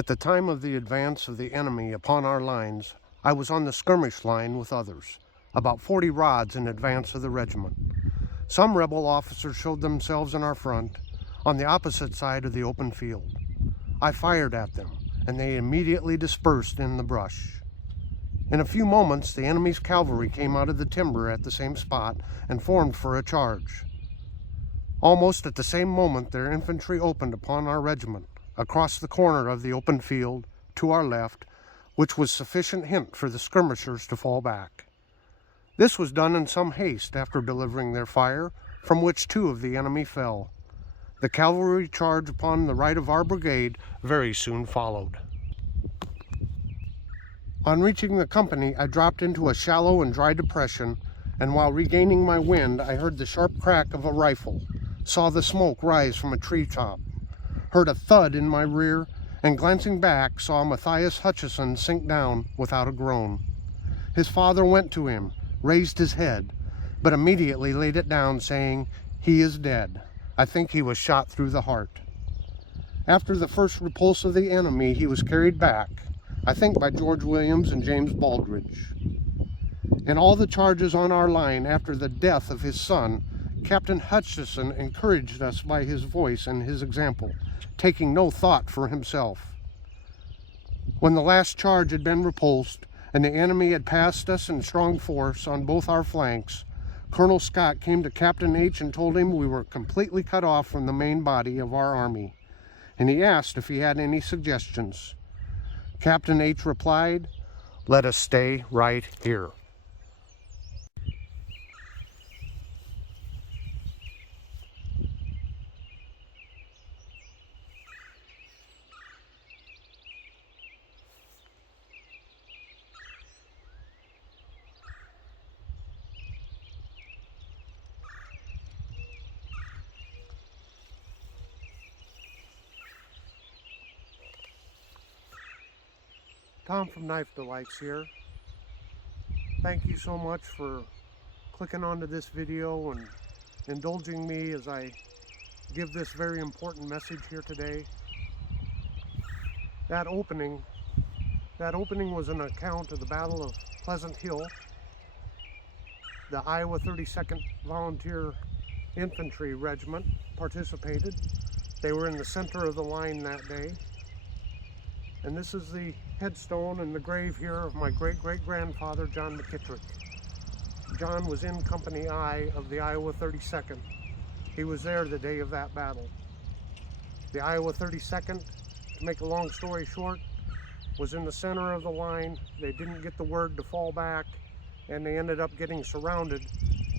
At the time of the advance of the enemy upon our lines, I was on the skirmish line with others, about 40 rods in advance of the regiment. Some rebel officers showed themselves in our front, on the opposite side of the open field. I fired at them, and they immediately dispersed in the brush. In a few moments, the enemy's cavalry came out of the timber at the same spot and formed for a charge. Almost at the same moment, their infantry opened upon our regiment, across the corner of the open field, to our left, which was sufficient hint for the skirmishers to fall back. This was done in some haste after delivering their fire, from which 2 of the enemy fell. The cavalry charge upon the right of our brigade very soon followed. On reaching the company, I dropped into a shallow and dry depression, and while regaining my wind, I heard the sharp crack of a rifle, saw the smoke rise from a treetop, heard a thud in my rear, and glancing back, saw Matthias Hutchison sink down without a groan. His father went to him, raised his head, but immediately laid it down, saying, "He is dead. I think he was shot through the heart." After the first repulse of the enemy, he was carried back, I think by George Williams and James Baldridge. In all the charges on our line after the death of his son, Captain Hutchison encouraged us by his voice and his example, taking no thought for himself. When the last charge had been repulsed, and the enemy had passed us in strong force on both our flanks, Colonel Scott came to Captain H and told him we were completely cut off from the main body of our army, and he asked if he had any suggestions. Captain H replied, "Let us stay right here." Tom from Knife Delights here. Thank you so much for clicking onto this video and indulging me as I give this very important message here today. That opening was an account of the Battle of Pleasant Hill. The Iowa 32nd Volunteer Infantry Regiment participated. They were in the center of the line that day. And this is the headstone and the grave here of my great-great-grandfather, John McKittrick. John was in Company I of the Iowa 32nd. He was there the day of that battle. The Iowa 32nd, to make a long story short, was in the center of the line. They didn't get the word to fall back, and they ended up getting surrounded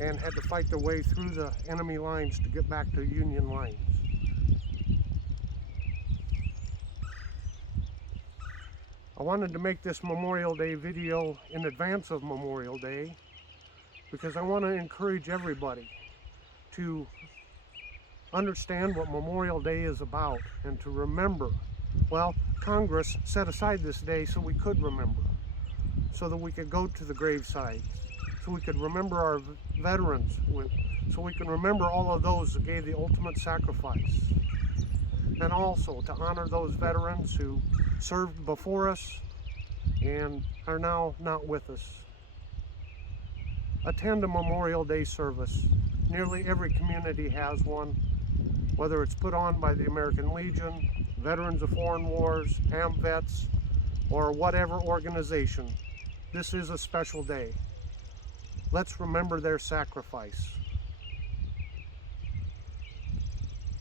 and had to fight their way through the enemy lines to get back to Union lines. I wanted to make this Memorial Day video in advance of Memorial Day because I want to encourage everybody to understand what Memorial Day is about and to remember. Well, Congress set aside this day so we could remember, so that we could go to the gravesites, so we could remember our veterans, so we can remember all of those that gave the ultimate sacrifice, and also to honor those veterans who served before us and are now not with us. Attend a Memorial Day service. Nearly every community has one, whether it's put on by the American Legion, Veterans of Foreign Wars, AMVETS, or whatever organization. This is a special day. Let's remember their sacrifice.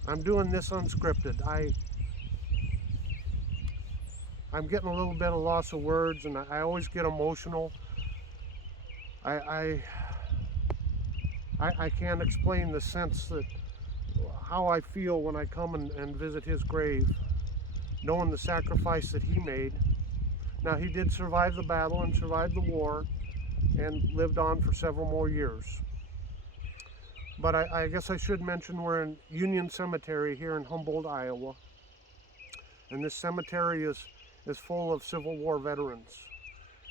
I'm doing this unscripted. I'm getting a little bit of loss of words, and I always get emotional. I can't explain the sense that how I feel when I come and visit his grave, knowing the sacrifice that he made. Now, he did survive the battle and survive the war and lived on for several more years. But I guess I should mention we're in Union Cemetery here in Humboldt, Iowa. And this cemetery is full of Civil War veterans.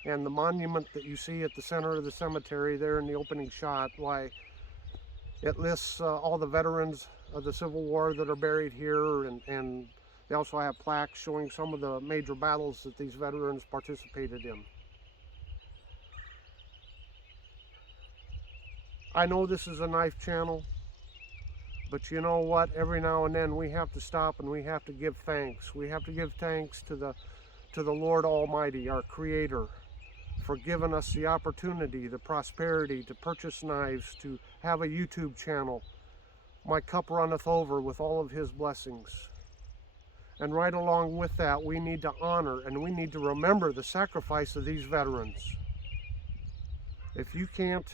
And the monument that you see at the center of the cemetery there in the opening shot, why, it lists all the veterans of the Civil War that are buried here, and They also have plaques showing some of the major battles that these veterans participated in. I know this is a knife channel, but you know what? Every now and then we have to stop and we have to give thanks. We have to give thanks to the Lord Almighty, our Creator, for giving us the opportunity, the prosperity to purchase knives, to have a YouTube channel. My cup runneth over with all of His blessings. And right along with that, we need to honor and we need to remember the sacrifice of these veterans. If you can't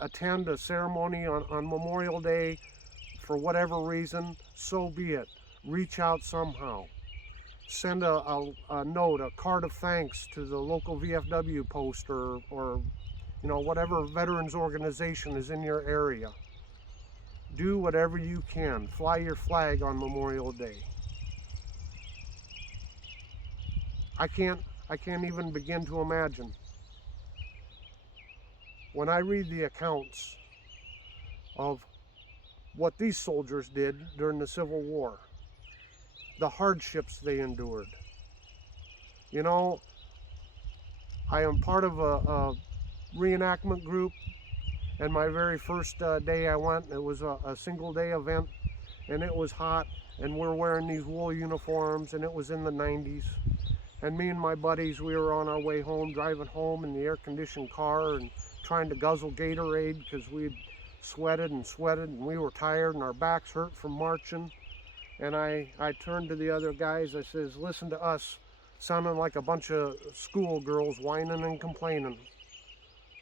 attend a ceremony on Memorial Day for whatever reason, so be it. Reach out somehow. Send a note, a card of thanks to the local VFW post or you know, whatever veterans organization is in your area. Do whatever you can. Fly your flag on Memorial Day. I can't even begin to imagine. When I read the accounts of what these soldiers did during the Civil War, the hardships they endured. You know, I am part of a reenactment group, and my very first day I went, it was a single day event, and it was hot, and we're wearing these wool uniforms, and it was in the 90s. And me and my buddies, we were on our way home, driving home in the air-conditioned car and trying to guzzle Gatorade because we had sweated and we were tired and our backs hurt from marching. And I turned to the other guys, I says, listen to us sounding like a bunch of schoolgirls whining and complaining.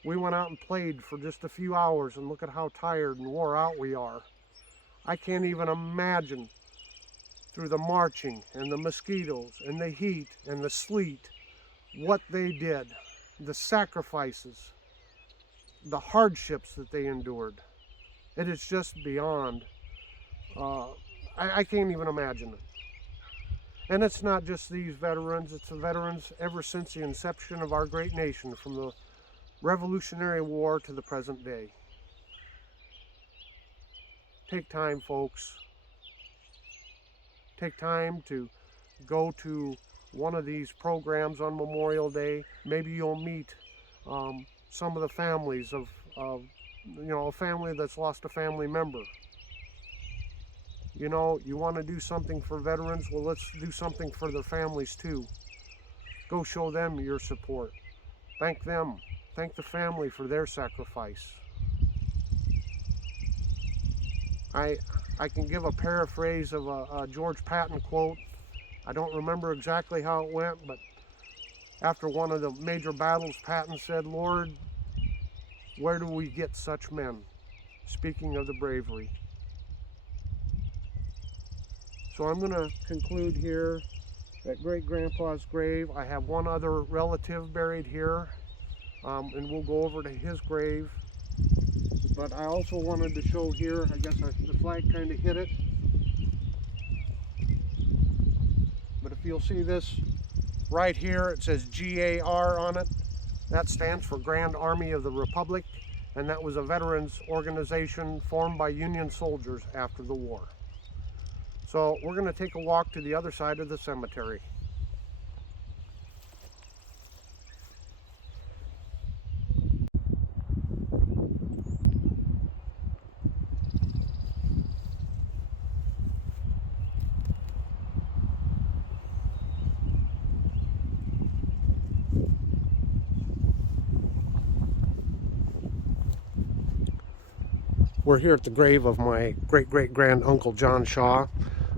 We went out and played for just a few hours and look at how tired and wore out we are. I can't even imagine through the marching and the mosquitoes and the heat and the sleet what they did, the sacrifices, the hardships that they endured. It is just beyond, I can't even imagine it. And it's not just these veterans, it's the veterans ever since the inception of our great nation, from the Revolutionary War to the present day. Take time, folks. Take time to go to one of these programs on Memorial Day. Maybe you'll meet some of the families of you know, a family that's lost a family member. You know, you want to do something for veterans? Well, let's do something for their families too. Go show them your support. Thank them. Thank the family for their sacrifice. I can give a paraphrase of a George Patton quote. I don't remember exactly how it went, but after one of the major battles, Patton said, Lord, where do we get such men? Speaking of the bravery. So I'm going to conclude here at Great Grandpa's grave. I have one other relative buried here, and we'll go over to his grave. But I also wanted to show here, I guess the flag kind of hit it. But if you'll see this right here, it says GAR on it. That stands for Grand Army of the Republic, and that was a veterans organization formed by Union soldiers after the war. So we're going to take a walk to the other side of the cemetery. We're here at the grave of my great-great-grand-uncle John Shaw.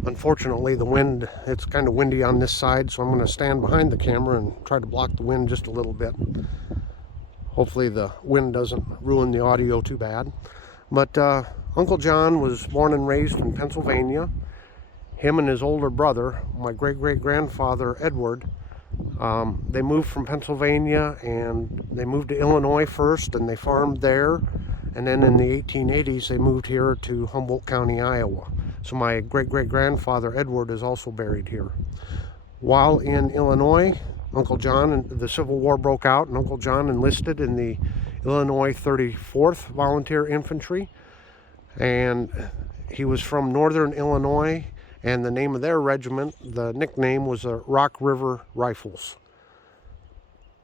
Unfortunately, the wind, it's kind of windy on this side, so I'm going to stand behind the camera and try to block the wind just a little bit. Hopefully the wind doesn't ruin the audio too bad. But Uncle John was born and raised in Pennsylvania. Him and his older brother, my great-great-grandfather Edward, they moved from Pennsylvania and they moved to Illinois first, and they farmed there. And then in the 1880s, they moved here to Humboldt County, Iowa. So my great-great-grandfather Edward is also buried here. While in Illinois, Uncle John, the Civil War broke out, and Uncle John enlisted in the Illinois 34th Volunteer Infantry. And he was from northern Illinois, And the name of their regiment, the nickname was the Rock River Rifles.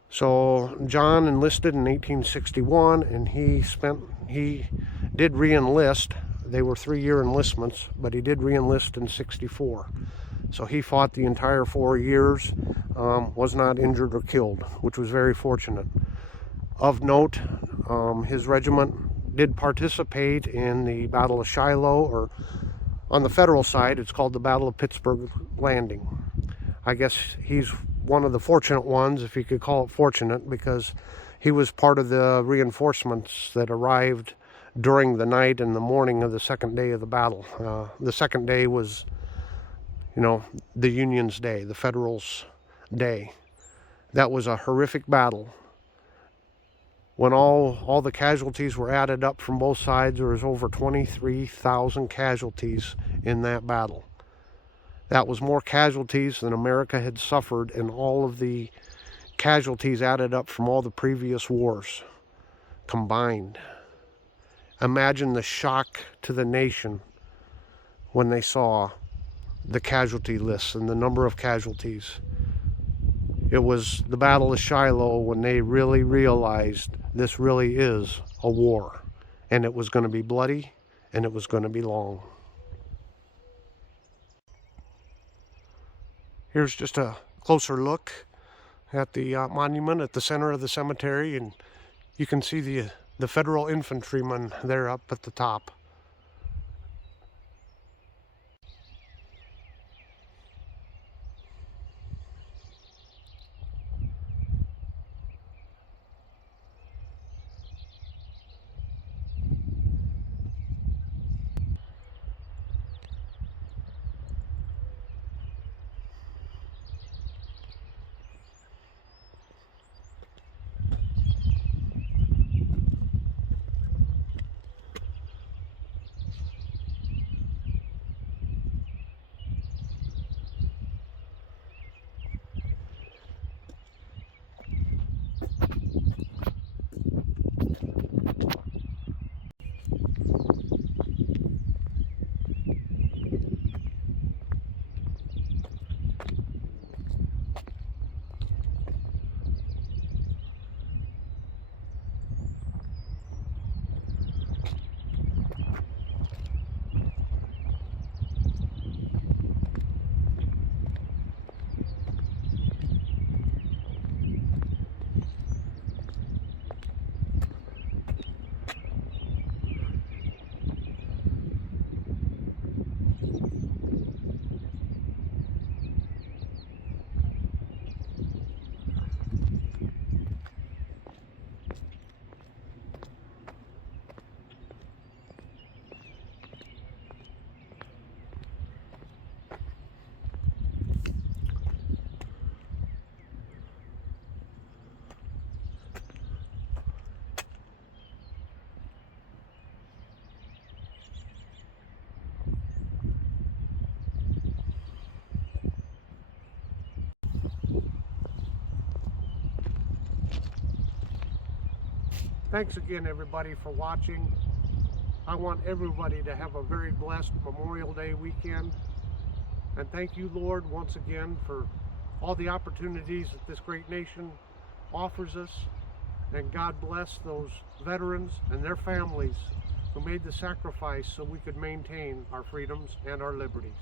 So John enlisted in 1861, and he did re-enlist. They were 3-year enlistments, but he did re-enlist in 64. So he fought the entire 4 years, was not injured or killed, which was very fortunate. Of note, his regiment did participate in the Battle of Shiloh, or on the federal side, it's called the Battle of Pittsburgh Landing. I guess he's one of the fortunate ones, if you could call it fortunate, because he was part of the reinforcements that arrived during the night and the morning of the second day of the battle. The second day was, the Union's day, the Federals' day. That was a horrific battle. When all the casualties were added up from both sides, there was over 23,000 casualties in that battle. That was more casualties than America had suffered in all of the casualties added up from all the previous wars combined. Imagine the shock to the nation when they saw the casualty lists and the number of casualties. It was the Battle of Shiloh when they really realized this really is a war, and it was going to be bloody, and it was going to be long. Here's just a closer look at the monument at the center of the cemetery, and you can see the Federal infantrymen there up at the top. Thanks again, everybody, for watching. I want everybody to have a very blessed Memorial Day weekend. And thank you, Lord, once again for all the opportunities that this great nation offers us. And God bless those veterans and their families who made the sacrifice so we could maintain our freedoms and our liberties.